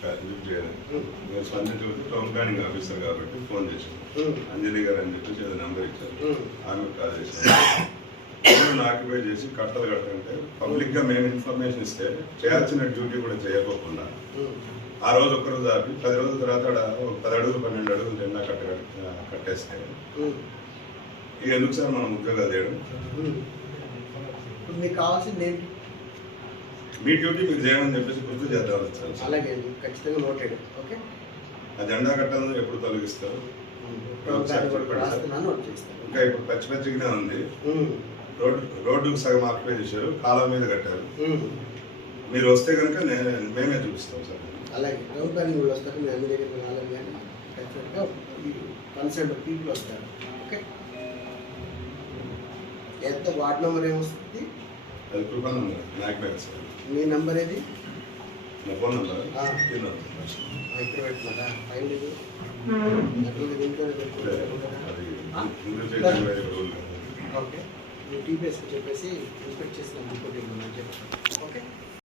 Lift um, నేను స్పందించకపోతే town planning officer కాబట్టి ఫోన్ చేశాను అంజలి గారు అని చెప్పేసి ఏదో నెంబర్ ఇచ్చారు. ఆమె కాల్ చేశాను. ఆక్యుపై చేసి కట్టలు కట్టంటే పబ్లిక్గా మేము ఇన్ఫర్మేషన్ ఇస్తే చేయాల్సిన డ్యూటీ కూడా చేయకోకుండా ఆ రోజు ఒక్క రోజు ఆపి పది రోజుల తర్వాత పది అడుగులు పన్నెండు అడుగులు జెండా కట్ట కట్టేస్తే. ఎందుకు సార్ మనం ఉద్యోగాలు చేయడం? మీకు కావాల్సింది ఏంటి? మీ డ్యూటీ మీరు చేయమని చెప్పేసి గుర్తు చేద్దాం సార్. అలాగే ఖచ్చితంగా నోటెడ్ ఓకే? ఆ జెండా కట్టలను ఎప్పుడు తొలగిస్తారు? కూడా ఇంకా ఇప్పుడు పచ్చి పచ్చిగానే ఉంది. రోడ్డు రోడ్డుకు సగం ఆక్యుపై చేశారు కాలం మీద కట్టారు. మీరు వస్తే కనుక నేను మేమే చూపిస్తాం సార్. అలాగే టౌన్ ప్లానింగ్ వాళ్ళు వస్తారు మీ అన్ని దగ్గర రాలేదు కానీ డెఫినెట్గా కన్సర్న్ పీపుల్ వస్తారు ఓకే? ఎంత వార్డ్ నెంబర్ ఏమొస్తుంది? లేదు సార్ మీ నెంబర్ ఏది? నా ఫోన్ నెంబర్ ఇక్కడ కాదు. ఓకే. టీపీఎస్కి చెప్పేసి ఇన్స్పెక్ట్ చేసిన